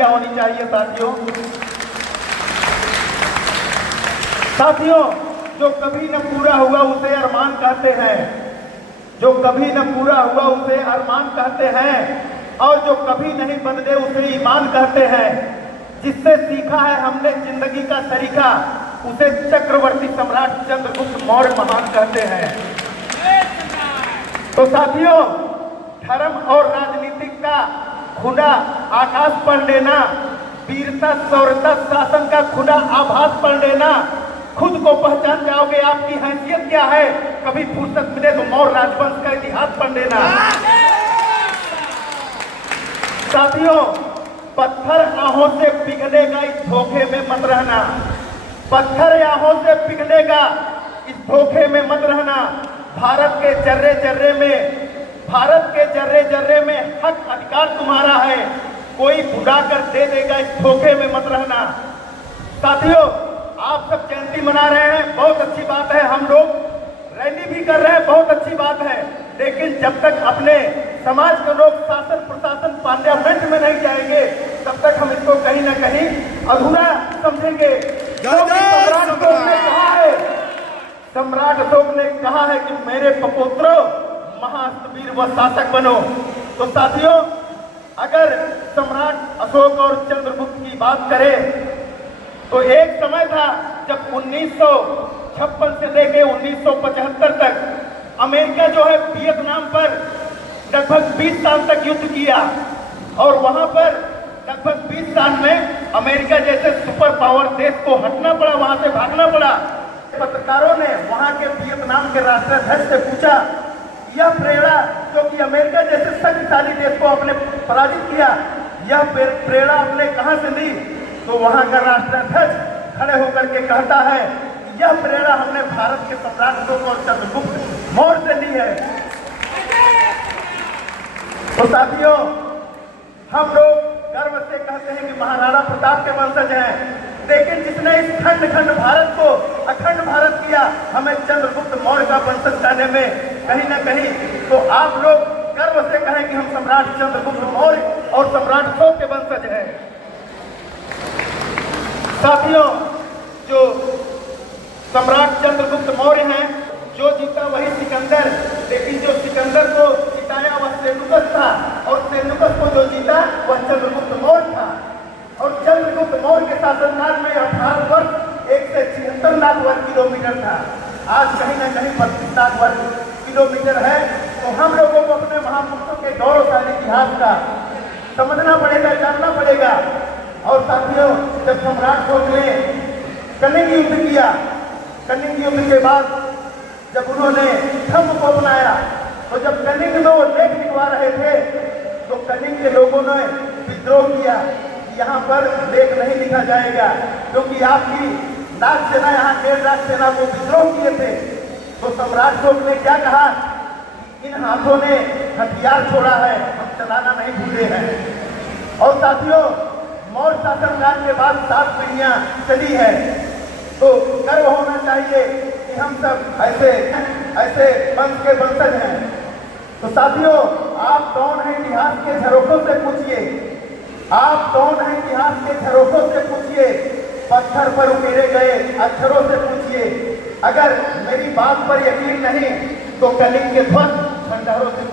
क्या होनी चाहिए साथियों, जो कभी न पूरा हुआ उसे अरमान कहते हैं, जो कभी न पूरा हुआ उसे अरमान कहते हैं, और जो कभी नहीं बदले उसे ईमान कहते हैं। जिससे सीखा है हमने जिंदगी का तरीका, उसे चक्रवर्ती सम्राट चंद्रगुप्त मौर्य महान कहते हैं। तो साथियों, धर्म और राजनीतिक का खुला आकाश पढ़ लेना, वीरता शौर्यता शासन का खुला आभास पढ़ लेना, खुद को पहचान जाओगे आपकी हैसियत क्या है। कभी फुर्सत मिले तो मौर्य राजवंश का इतिहास पढ़ लेना। साथियों, पत्थर आहों से पिघलेगा, इस धोखे में मत रहना। पत्थर आहों से पिघलेगा, इस धोखे में मत रहना। भारत के जर्रे जर्रे में, भारत के जर्रे जर्रे में हक अधिकार तुम्हारा है, कोई भुला कर दे देगा, इस धोखे में मत रहना। साथियों, आप सब जयंती मना रहे हैं, बहुत अच्छी बात है। हम लोग रैली भी कर रहे हैं, बहुत अच्छी बात है। लेकिन जब तक अपने समाज के लोग शासन प्रशासन पार्लियामेंट में नहीं जाएंगे, तब तक हम इसको कहीं ना कहीं अधूरा समझेंगे। सम्राट अशोक ने कहा है कि मेरे पपुत्रों महावीर व शासक बनो। तो साथियों, अगर सम्राट अशोक और चंद्रगुप्त की बात करें तो एक समय था जब 1956 से लेके 1975 तक अमेरिका जो है वियतनाम पर लगभग 20 साल तक युद्ध किया, और वहां पर लगभग 20 साल में अमेरिका जैसे सुपर पावर देश को हटना पड़ा, वहां से भागना पड़ा। पत्रकारों ने वहां के वियतनाम के राष्ट्राध्यक्ष से पूछा, यह प्रेरणा जो कि अमेरिका जैसे शक्तिशाली देश को आपने पराजित किया, यह प्रेरणा आपने कहां से ली? तो वहां का राष्ट्राध्यक्ष खड़े होकर के कहता है, यह प्रेरणा हमने भारत के सम्राट अशोक और चंद्रगुप्त मौर्य से ली है। तो साथियों, हम लोग गर्व से कहते हैं कि महाराणा प्रताप के वंशज हैं, लेकिन जिसने इस खंड खंड भारत को अखंड भारत किया, हमें चंद्रगुप्त मौर्य का वंशज कहने में कहीं ना कहीं तो आप लोग गर्व से कहें कि हम सम्राट चंद्रगुप्त मौर्य और सम्राट अशोक के वंशज हैं। साथियों, जो सम्राट चंद्रगुप्त मौर्य हैं, जो जीता वही सिकंदर, लेकिन जो सिकंदर को जिताया वह सेल्यूकस था, और सेल्यूकस को जो जीता वह चंद्रगुप्त मौर्य था। और चंद्रगुप्त मौर्य के शासनकाल में भारतवर्ष 176 लाख वर्ग किलोमीटर था, आज कहीं ना कहीं 32 लाख वर्ग किलोमीटर है। तो हम लोगों को अपने महापुरुषों के गौरवशाली इतिहास का समझना पड़ेगा, जानना पड़ेगा। और साथियों, जब सम्राट अशोक ने कलिंग युद्ध किया, कलिंग युद्ध के बाद जब उन्होंने धर्म को अपनाया, तो जब कलिंग में वो लेख लिखवा रहे थे तो कलिंग के लोगों ने विद्रोह किया, यहाँ पर लेख नहीं लिखा जाएगा, क्योंकि आपकी लाख सेना यहाँ 1.5 लाख सेना को विद्रोह किए थे। तो सम्राट अशोक ने क्या कहा, इन हाथों ने हथियार छोड़ा है, हम चलाना नहीं भूले हैं। और साथियों, मौर्य शासनकाल के बाद 7 पीढ़ियां चली है, तो गर्व होना चाहिए कि हम सब ऐसे वंश के वंशज हैं। तो साथियों, आप कौन है इतिहास के झरोखों से पूछिए, आप कौन है इतिहास के झरोखों से पूछिए, पत्थर पर उकेरे गए अक्षरों से पूछिए। अगर मेरी बात पर यकीन नहीं तो कलिंग के ध्वस्त खंडहरों से